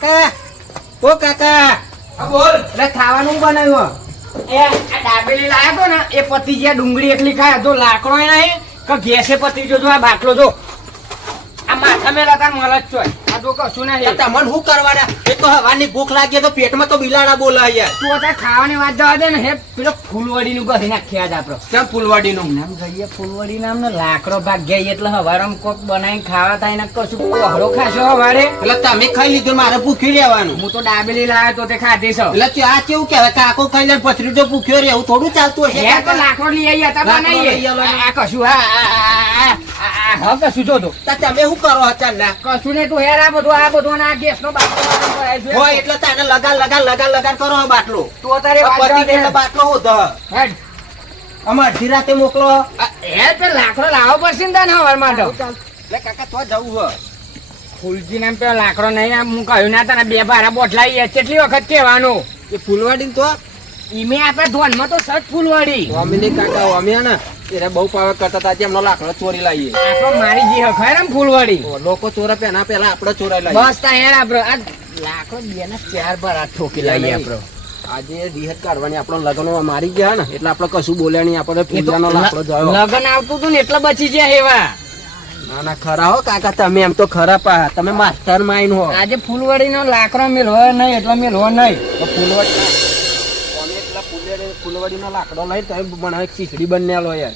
કાકા ઓ કાકા બોલ. એટલે ખાવાનું બનાવ્યું એ આ ડાબેલી લાયો તો ને એ પતિ જ્યાં ડુંગળી એટલી ખાય જો લાકડો નહીં કે ગેસે પતિ જો આ બાટલો જો આ માથા મેલા તાર મલ જ ચોય આ જો કશું નહીં તમને શું કરવાના એ તો હવાની ભૂખ લાગી તો પેટમાં તો બિલાડા બોલાય યાર તું અત્યારે ખાવાની વાત જવા દે ને હે પેલો ફૂલવડી નું કરી નાખ્યા જ આપડે કેમ ફૂલવાડીનું નામ જઈએ ફૂલવડી નામ ને લાકડો ભાગ્યા એટલે હવારમ કોક બનાવીને ખાવા થાય ને કશું કોહરો ખાશો હવારે એટલે તમે ખાઈ લીધું મારે ભૂખ્યું રહેવાનું હું તો ડાબેલી લાવ્યો તો તે ખાધી છે એટલે આ કેવું કહેવાય કાકો ખાઈ લે પથરી તો ભૂખ્યો રહે એવું થોડું ચાલતું હશે હે તો લાકડો લઈ આવીએ તા લાકડો લઈ બનાવીએ આવો. આ કશું હા કશું જો તો તો તમે શું કરો અચાનક કશું ને તું હેર આ બધું આ ગેસ નો બાટલો કરાય છે હોય એટલે તાને લગાડ કરો આ બાટલો તું અત્યારે આ વાત પતિ જવા દે. એટલે બાટલો હોતો હેડ અમે અડધી રાતે મોકલો હે તે લાકડો લાવવો પડશે ને તને હવાર માટે એટલે કાકા તો જવું હ ફૂલજી ને પેલો લાકડો નહીં આમ હું કહ્યું ના તને બે બારા બોટલાઈ કેટલી વખત કહેવાનું એ ફૂલવાડી તો ઈમે આપણે ધોનમાં તો સટ ફૂલવાડી ઓમીની કાકા ઓમી ને એને બહુ પાવર કરતા હતા એમનો લાકડો ચોરી લાવીએ આપણો મારી જી ખરે ને ફૂલવાડી લોકો ચોરે પેલા આપણે ચોરાઈ લાવીએ બસ તા યાર આપણો આ લાકડો બે ને ચાર બાર ઠોકી લાવીએ આપણો આજે દિહત કાઢવાની આપણો લગ્નો મારી ગયા ને એટલે આપણે કશું બોલ્યા નહીં આપણે પૂજાનો લાકડો જોયો લગન આવતું હતું ને એટલે બચી જાય એવા ના ના ખરા હો કાકા તમે એમ તો ખરા પા તમે માસ્ટર માઇન્ડ હો આજે ફૂલવાડી નો લાકડો મેળવો નહીં એટલે મેળવો નહીં તો ફૂલવાડી નો લાકડો લઈ તો બનાવે ખીચડી બનેલો યાર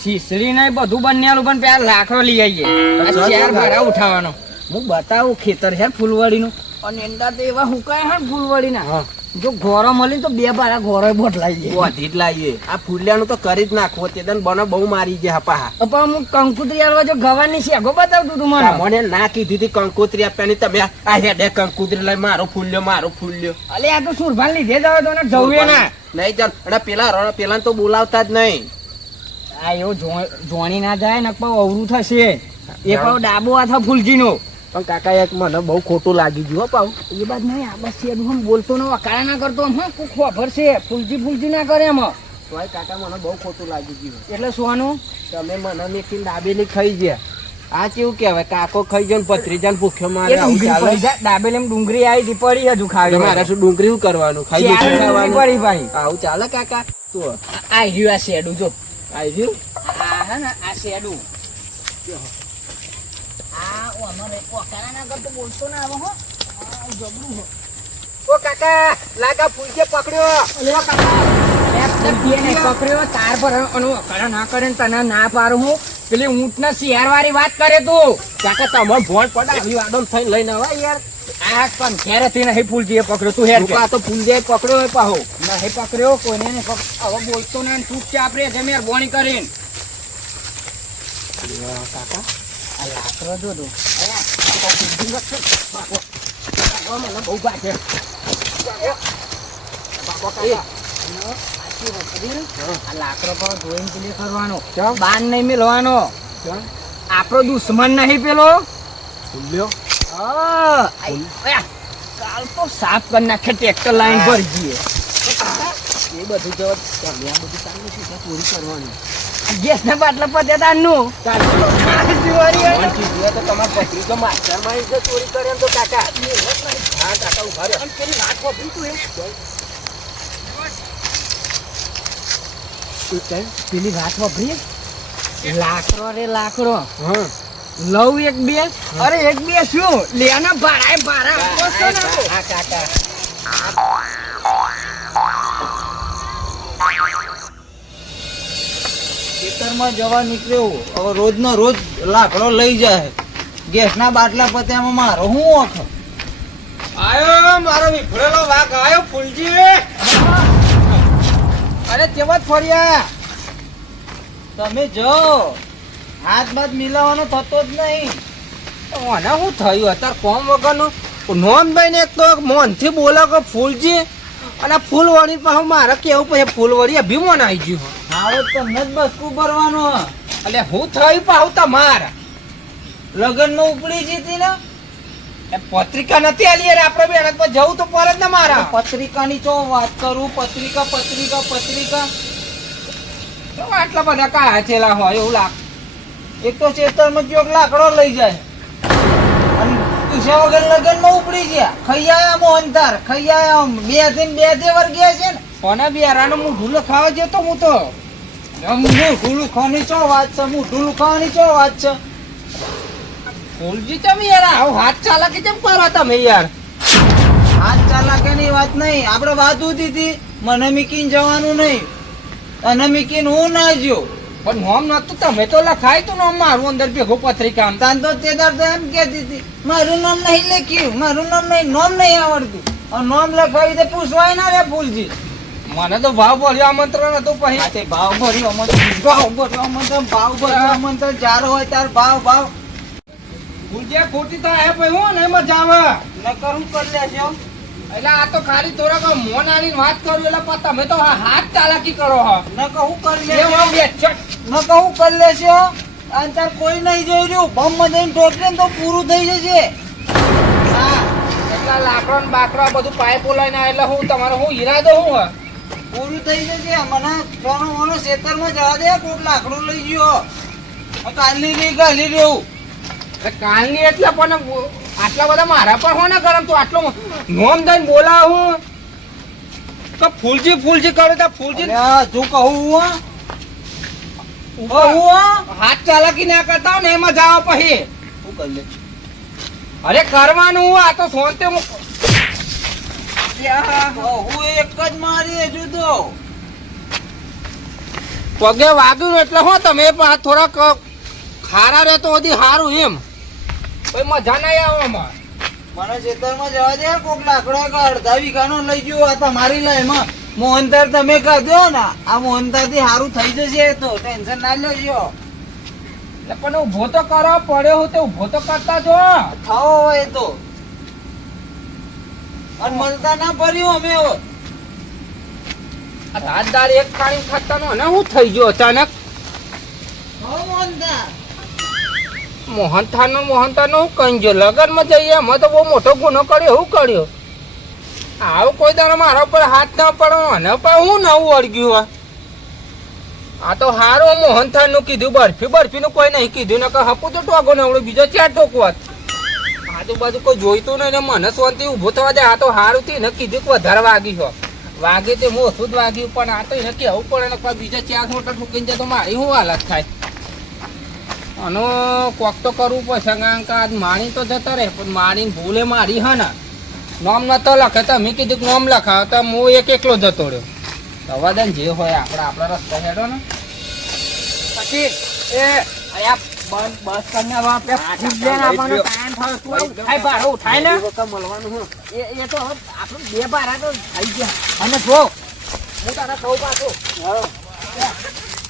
શીસડી નહીં બધું બનેલું પણ પેલા લાકડો લઈ આવીએ આ ચાર બારા ઉઠાવવાનો હું બતાવું ખેતર છે ફૂલવાડી નું અને એંડા તો એવા હુકાય હે ફૂલવાડી ના જો ઘોરો મળી તો બે બારા ઘોરો બોટલાઈ વધી જ લાવીએ આ ફૂલિયાનું તો કરી જ નાખવો તે બને બહુ મારી ગયા પાહા પણ હું કંકુતરી આલવા જો ગવાની શેગો બતાવતું તું મને મને ના કીધી હતી કંકોત્રી આપવાની તમે આ હેડે કંકોત્રી લઈ મારો ફૂલ્યો અલે આ તો સુરભાન લીધે જાવ તો ને જવું ના નહીં ચાલ અને પેલા તો બોલાવતા જ નહીં આ એવો જોણી ના જાય ને પણ અવરું થશે એ પાવ ડાબો હાથ ફૂલજી નો પણ કાકા એક મને બહુ ખોટું લાગી ગયું પાવ એ બાદ નહીં આ બસ હું બોલતો ન વકાળા ના કરતો હા કોઈ ખબર છે ફૂલજી ના કરે એમ તોય કાકા મને બહુ ખોટું લાગી ગયું એટલે સોનું તમે મને મેથી દાબેલી ખાઈ ગયા આ કેવું કહેવાય કાકો ખાઈ ગયો ને પત્રીજાને ભૂખ્યો મારે એ ડુંગળી પડી જાય ડાબેલી એમ ડુંગળી આવી હતી પડી હજુ ખાવી મારે શું ડુંગળી શું કરવાનું ખાઈ ચાર ગયું ડુંગળી પડી ભાઈ આવું ચાલે કાકા તું આ રહ્યું આ શેડું જો આવી ગયું આ હે ને આ શેડું આ ઓ અમારે વકાળા ના કરતો બોલતો ના આવો હો આ જબરું હો ઓ કાકા લાગા ફૂલકે પકડ્યો લે કાકા પકડ્યો તાર પર વકાળા ના કરે ને તને ના પાડું હું પેલી ઊંટ ના શિયાર વાળી વાત કરે તું કાકા તમે ભોળ પડાવી આડમ થઈને લઈને આવા યાર આ પણ ઘેરેથી નહીં ફૂલજી પકડ્યો તું હેર આ તો ફૂલજે પકડ્યો હોય પાહો નહીં પકડ્યો કોઈને નહીં હવે બોલતો ના ચૂપચાપ રે છે મહેરબાની કરીને કાકા આ લાકડો જો તું મને બહુ બાજે આ લાકડો પણ ધોઈને પેલી કરવાનો બાન નહીં મેળવાનો આપણો દુશ્મન નહીં પેલો ફૂલ્યો કાલ તો સાફ કરી નાખે ટ્રેક્ટર લાઈન પર જઈએ એ બધું જો તમે આ બધું ચાલુ છે ચોરી કરવાની ગેસ ના બાટલા પત્યા તારનું તો તમારા પત્રી તો માસ્ટર માં ચોરી કરે એમ તો કાકા હા કાકા ઉભા રહ્યો પેલી વાત વાપરી તું પેલી વાત વાપરી લાકડો રે લાકડો હા લવ એક બે અરે એક બે શું લેના ભાડા હા કાકા ખેતરમાં જવા નીકળ્યો હવે રોજનો રોજ લાકડો લઈ જાય ગેસના બાટલા પત્યામાં મારો હું ઓખ આયો મારો વિફરેલો વાઘ આયો ફૂલજી અરે કેવા ફર્યા તમે જો હાથ બાદ મિલાવવાનો થતો જ નહીં મને શું થયું અત્યારે કોમ વગરનું નોમભાઈ ને એક તો મોનથી બોલો કે ફૂલજી અને ફૂલવાળી પાસે મારે કેવું પછી ફૂલવાળી અભિમાન આવી ગયું મારો તમને જ બસકું ભરવાનું એટલે હું થયું પાહું તમારા લગ્ન નો ઉપડી જીતી ને એ પત્રિકા નથી આલી યાર આપણે બેન પર જવું તો પર જ ને મારા પત્રિકાની ચો વાત કરું પત્રિકા તો આટલા બધા કાયા છેલા હોય એવું લાગ એક તો ચેતરમાં જોક લાકડો લઈ જાય અને પૂછ્યા વગર લગનમાં ઉપડી ગયા. ખાઈ આયા મોહનતાર, ખાઈ આયા. બે થી વર્ગ્યા છે ને. કોના બિયારાનું મોઢું લખાવા જતો હું તો. મોઢું લખાવાની ચો વાત છે, મોઢું લખાવાની ચો વાત છે. ફૂલજી તમે યાર આવો હાથ ચાલાકી કેમ કરો તમે યાર? હાથ ચાલાકીની વાત નહીં, આપણે વાત ઉતી હતી મને મીકીને જવાનું નહીં અને મીકીને હું ના જ્યો. પણ નોમ નતું તમે તો લખાય તો નોમ મારું અંદર ભેગો પત્રિકા તાન તો તે દર એમ કહેતી હતી મારું નામ નહીં લખ્યું, મારું નામ નહીં, નોમ નહીં આવડતું. નોમ લખાવી દે પૂછવાય ના રે ફૂલજી. મને તો ભાવ ભર્યો આમંત્રણ હતું પછી ભાવ ભર્યો આમંત્રણ જારો હોય તાર ભાવ ફૂલજી ખોટી તો હે ભાઈ હું નહીં મજા આવે ન કરું કરી લેજો. એટલે આ તો ખાલી થોડા મોન આલીને વાત કરું એટલે તમે તો હાથ ચાલાકી કરો હો. ન કહું કરી લેજો, ન કહું કરી લેજો. અંતર કોઈ નહીં જોઈ રહ્યું ભમ જઈને ઠોકરે તો પૂરું થઈ જશે. હા એટલા લાકડો ને બાકડો બધું પાઇપો લઈને એટલે હું તમારો હું ઈરાદો હું પૂરું થઈ જશે. મને સોનો ખેતરમાં જવા દે, કોક લાકડું લઈ ગયો કાલની નહીં ગાલી રહ્યું. કાલની એટલે પણ આટલા બધા મારા પર હો ને ગરમ તો આટલો નોમ દઈને બોલાવું તો ફૂલજી કરે તો ફૂલજી તું કહું હાથ ચાલાકી ના કરતા હો ને એમાં જાવ પછી શું કરી લે. અરે કરવાનું આ તો સોનતે હું એક જ મારી હજુ તો પગે વાગ્યું એટલે હો તમે થોડાક ખારા રે તો બધી સારું એમ કોઈ મજા નહીં આવવામાં. મને ખેતરમાં જવા દે, કોક લાકડો અડધા વીઘાનો લઈ ગયો આ તમારી લાઈમાં મોહનતાર તમે કાઢ્યો ને આ મોહનતાર થી સારું થઈ જશે તો ટેન્શન ના લેજો. પણ ઉભો તો કરવા પડ્યો હું તે ઉભો તો કરતા જો થાવો હોય તો અને મળતા ના ભર્યું અમે રાતદાર એક ખાણી ખાતા નો ને હું થઈ ગયો અચાનક. મોહનથાર નો કઈ ગયો લગન માં જઈએ એમાં તો બહુ મોટો ગુનો કર્યો. શું કર્યો આવું કોઈ દાડો મારા ઉપર હાથ ના પડો અને પણ હું નવું વળગ્યું. આ તો હારો મોહનથાર નું કીધું, બરફી નું કોઈ નહીં કીધું ને હપું તો ટોગો ને આવડે બીજો ચાર ટોકવાત. આજુબાજુ કોઈ જોઈતું નહીં ને મને શાંતિ ઉભો થવા દે. આ તો હારું થી ને કીધું કે વધારે વાગી હો વાગે તે હું ઓછું જ વાગ્યું પણ આ તો એને કેવું પડે ને બીજા ચાર મોટા ઠોકીને જાય તો મારી શું હાલત થાય. આનો કોક તો કરવું પડશે કારણ કે આજ માણી તો જતા રહે પણ માણીને ભૂલે મારી હા ને નોમ નતો લખે તમે કીધું કે નોમ લખાવ તો હું એકલો જતો રહ્યો. રવાદન જે હોય આપણા રસ્તા હેડો ને પછી એ બસ કરીને મળવાનું એ તો આપણું બે બારા તો થઈ ગયા. અને જો હું તારા કહું પાછું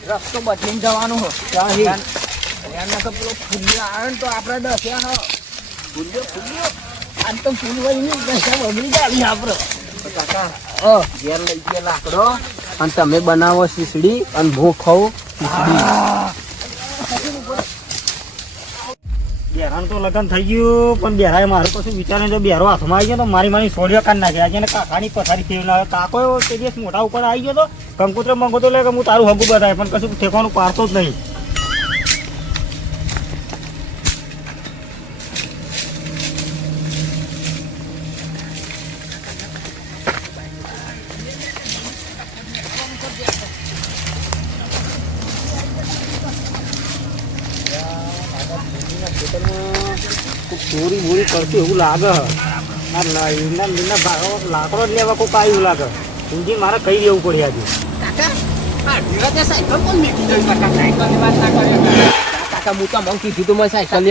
રસ્તો બદલીને જવાનું હોય એમને તો પેલો ફૂલ્યો આવે ને તો આપણે દસ્યા ફૂલ્યો આમ તો ફૂલવાળી બગડી ગાડી આપણે કાકા ઘેર લઈ ગયા લાકડો અને તમે બનાવો શીસડી અને હું ખાઉં બેરાનું તો લગન થઈ ગયું પણ બેરાએ મારું કશું વિચારે જો બેરો હાથમાં આવી ગયો તો મારી સોડિયો કાઢ નાખ્યા છે ને કાકાની પથારી ફેરવી લાવે. કાકો તે દિવસ મોટા ઉપર આવી ગયો તો કંકુતરો મંગોતો લે કે હું તારું હગું બતાવે પણ કશું ઠેકવાનું પાડતો જ નહીં. ચોરી બોરી કરતી એવું લાગે. લાકડો જ લેવા કોઈ આવ્યું લાગે. ઊંધી મારે કહી દેવું પડે આજે.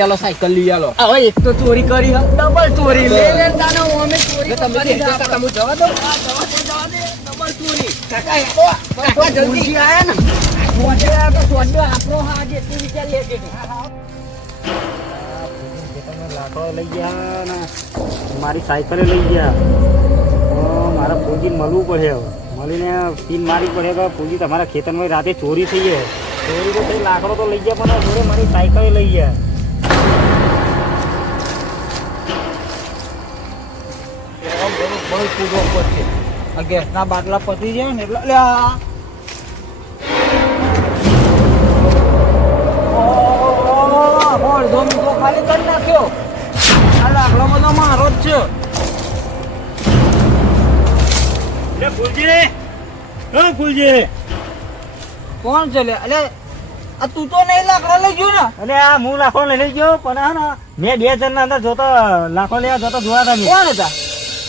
સાયકલ લઈ આલો. હવે એક તો ચોરી કરી ડબલ ચોરી જવા દો ડબલ ચોરી. કાકા જલ્દી આયા ને આપણો હા જેટલી વિચાર લે લાકડો લઈ ગયા ને મારી સાયકલે લઈ ગયા. મારા ફૂજીને મળવું પડે. હવે મળીને પીન મારી પડે કે ફૂજી તમારા ખેતરમાં રાતે ચોરી થઈ જાય. ચોરી તો થઈ લાકડો તો લઈ ગયા પણ જોડે મારી સાયકલે લઈ ગયા. બરોબર કૂદો પડશે. આ ગેસના બાટલા પતી જાય ને એટલે અડધો મીઠો ખાલી કરી નાખ્યો. આ લાકડો ફૂલજી હા ફૂલજી કોણ છે લે? અલે આ તું તો નહીં લાકડો લઈ ગયો ને? અને આ હું લાખો લઈ ગયો પણ હા ને મેં 2 જણના અંદર જોતો લાખો લેવા જોતો જોયા હતા મેં. કોણ હતા?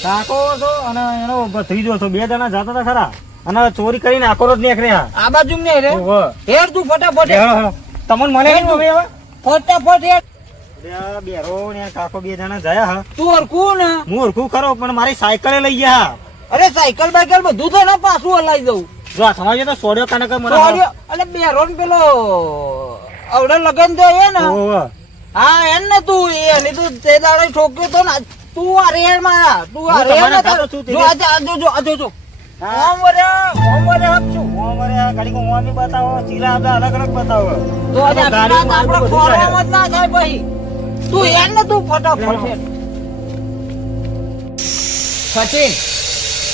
કાકો હતો અને એનો ભત્રીજો હતો. 2 જણા જતા હતા ખરા અને ચોરી કરીને આખો રોજ નીકળ્યા. આ બાજુ ને રે. ઓહો. હેર તું ફટાફટ હેડો, હેડો. તમને મળે નહીં તમે હવે? ફટાફટ હેર. અરે આ બેરો ને કાકો 2 જણા ગયા હા. તું હરખું ને? હું ઓળખું ખરો પણ મારી સાયકલે લઈ ગયા. અરે સાયકલ બાયકલ બધું તો ના પાછું હલાઈ દઉં. જો આ સમાજે તો સોડ્યો કાને કે મને. સોડ્યો. અલે બેરો ને પેલો અવડે લગન તો એ ને. ઓહો. હા એમ ને તું એની તું તે દાડે ઠોક્યો તો ને તું આ રેડ મારા તું આ હું રેડ તમારા ને કાકો તારો. છું તે. જો આજે જો હા. ઓમ વરે આપશું. અમારે આ ગાડી કો ઓમી બતાવો ચીલા આપણે અલગ અલગ બતાવો. તો આજે આ ગાડી આપણા આપણે બધું ખોરામાં જ ના થાય ભાઈ. તું એમ ને તું ફટાફટ હેડ. સચિન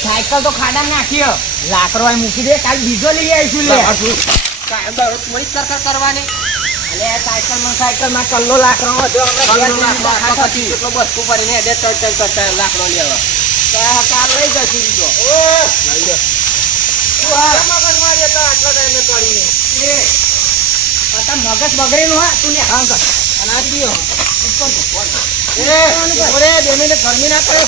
સાયકલ તો ખાડા નાખી લાકડો અહીં મૂકી દે કાલ બીજો લઈ આવીશું લે કાયમ દરરોજ થોડી કરકર કરવાની અલે સાયકલ માં કલ્લો લાકડો હતો કેટલો બસકુ પડીને એડે ચડ કરતા લાકડો લેવા કાલ લઈ જશું બીજો લઈ લે મગજ મારી હતા આટલા ટાઈમે કરીને મગજ બગડેલું હા તું ને હા કર અને આ દીયો ગરમી ના કરે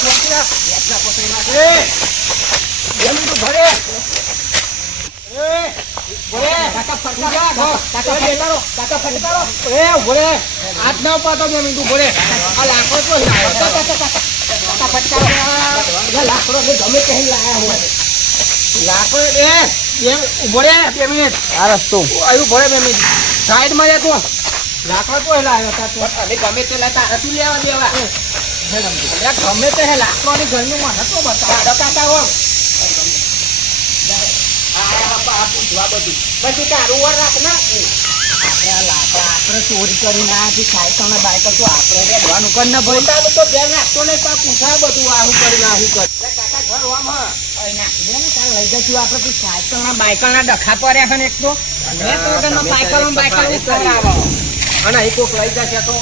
સાઈડ માં તું લાકડો તો લાવ્યો ગમે તે લાતા શું લેવા દેવા ગમે તે લાકડો ની ઘરની માં નતો બતાવો કાકા હો પછી તારું વાર રાખ ને આપણે ચોરી કરી નાખી સાયકલ ને બાયકલ તો આપણે રેડવાનું કર ને ભાઈ તો ધ્યાન રાખતો નહીં પણ પૂછા બધું આવું કરી આવું કર કાકા ઘર આમ નાખી દે ને તારે લઈ જશું આપણે તું સાયકલ ના બાયકલ ના ડખા પડ્યા છે ને એક તો સાયકલ ને બાયકલ કરાવો અને અહીં કોક લઈ જશે તો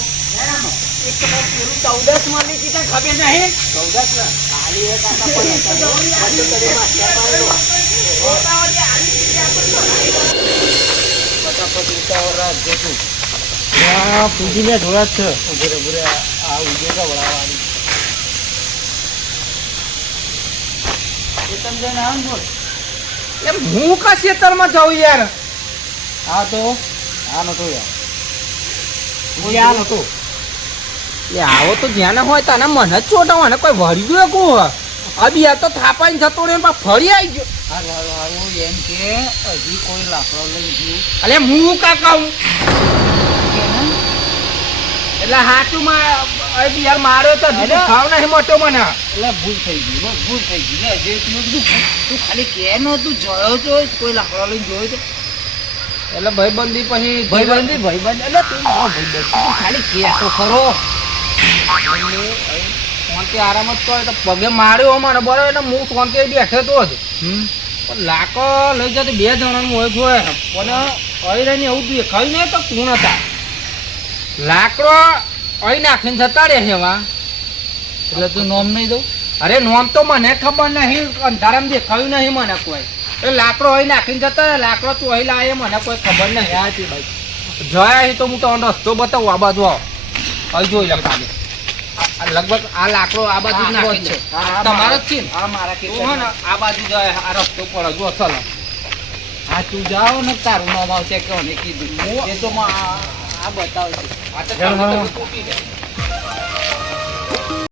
એક તો પેલું 14 મળી કીધા ખબર નહીં 14 ને ખાલી એક પૂજી ને જોયા જ છે આ ઉજે તો વળાવવાની હું કા ખેતરમાં જાઉં યાર આ તો આ નતો યાર નતો આવો તો જ્યાં હોય તને મને જ ચોટાવો ને કોઈ વળી ગયો કોણ અભી આ તો થાપાઈને જતો રહ્યો ફરી આવી ગયો એમ કે હજી કોઈ લાકડો લઈ ગયું અલે હું કા કહું એટલે હાચુમાં યાર માર્યો તો ખાવ નહીં મોટો મને એટલે ભૂલ થઈ ગઈ ને જે તું ખાલી કે નો તું જોયો તો કોઈ લાકડો લઈને જોયો તો એટલે ભાઈબંધી પછી ભાઈબંધ એટલે તું ખાલી કે તો ખરો શાંતિ આરામ જ કરે તો પગે માર્યો મને બરોબર એટલે હું શાંતિ બેઠો તો જ પણ લાકો લઈ જતો 2 જણાનું હોય જોયે પણ અહીં રહીને એવું દેખાયું નહીં તો કોણ હતા લાકડો અહીં નાખીને જતા રહે એવા એટલે તું નોમ નહીં દઉં અરે નોમ તો મને ખબર નહીં અંધારામાં દેખાયું નહીં મને કોઈ એટલે લાકડો અહીં નાખીને જતા રહે લાકડો તું અહીં લાવે મને કોઈ ખબર નહીં આ છે ભાઈ જયા અહીં તો હું તો રસ્તો બતાવું આ બાજુ આવો અહીં જોઈ લે કાલે લગભગ આ લાકડો આ બાજુ નાખી છે તમારો જ છે ને આ મારા તો હે ને આ બાજુ જાય આ રસ્તો પર જો ચલો હા તું જાઓ ને તારું નામ આવશે કોને કીધું એ તો આ બતાવશે આ તો તમને તો તૂટી જાય